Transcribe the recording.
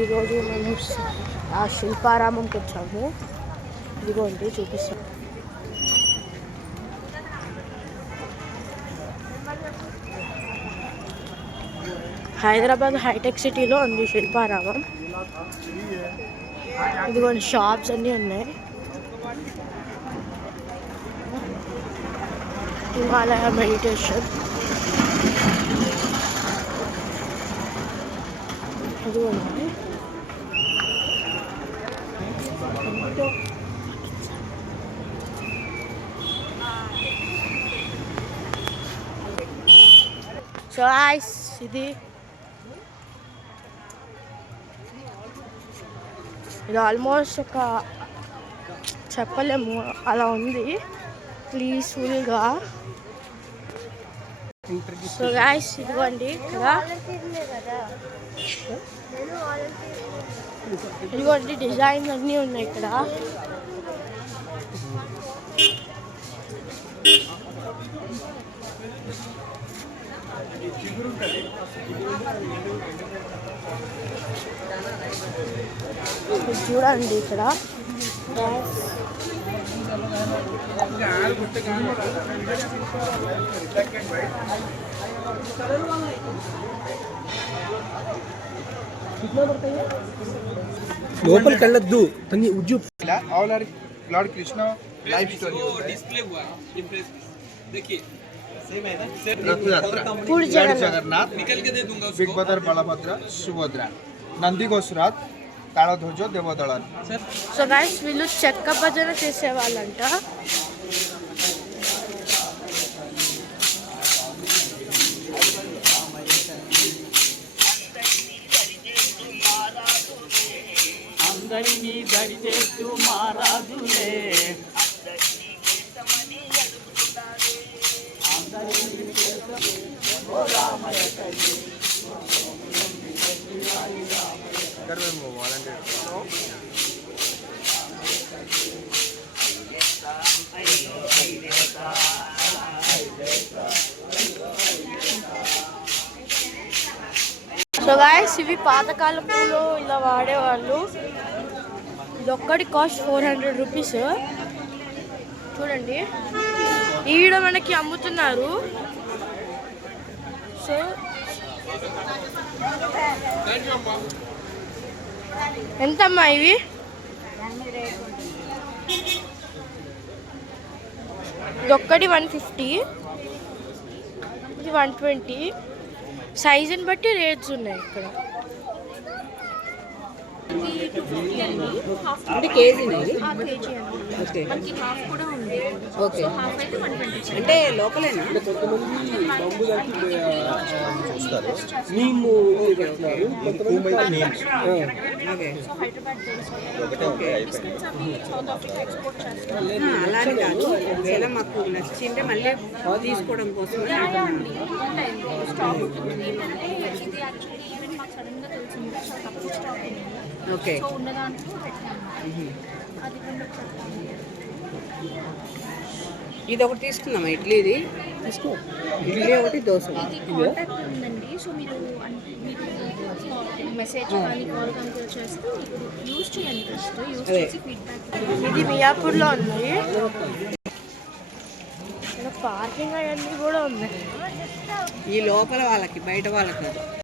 ఈరోజు మేము ఆ శిల్పారామంకి వచ్చాము. ఇదిగోండి చూపిస్తాం. హైదరాబాద్ హైటెక్ సిటీలో ఉంది శిల్పారామం. ఇదిగోండి షాప్స్ అన్నీ ఉన్నాయి. హిమాలయ మెడిటేషన్. ఇదిగోండి సో ఐస్ ఇది ఆల్మోస్ట్ ఒక చెప్పలేము అలా ఉంది పీస్ఫుల్గా. సో గైస్ ఇదిగోండి కదా, ఇదిగోండి డిజైన్స్ అన్నీ ఉన్నాయి ఇక్కడ. చూడండి ఇక్కడ లోపలికి వెళ్ళొద్దు. Lord Krishna live story display हुआ इंप्रेस देखिए सेम है ना लॉर्ड जगन्नाथ निकल के दे दूंगा उसको बिग ब्रदर बलभद्र सुभद्रा నందిఘోషరాజ్ తాళధ్వజ దేవదళాలు. సో గైస్ వీళ్ళు చెక్క భజన చేసేవాళ్ళంట. అందరినీ దడి చేస్తూ మారాదులే సో గైస్ ఇవి పాతకాలపులో ఇలా వాడేవాళ్ళు. ఇదొక్కటి కాస్ట్ 400 రూపీస్. చూడండి ఈడ మనకి అమ్ముతున్నారు. సో ఎంతమ్మా ఇవి? ఇదొక్కటి 150, ఇది 120. సైజుని బట్టి రేట్స్ ఉన్నాయి ఇక్కడ. అంటే కేజీ ఓకే. అంటే లోకలేనా? అలానే కాదు, ఒకవేళ మాకు నచ్చింటే మళ్ళీ తీసుకోవడం కోసం. ఓకే ఇది ఒకటి తీసుకుందామా? ఇడ్లీది తీసుకో. ఇడ్లీ ఒకటి, దోశ ఇది మియాపూర్లో ఉంది. పార్కింగ్ అవన్నీ కూడా ఉన్నాయి. ఈ లోపల వాళ్ళకి, బయట వాళ్ళకి.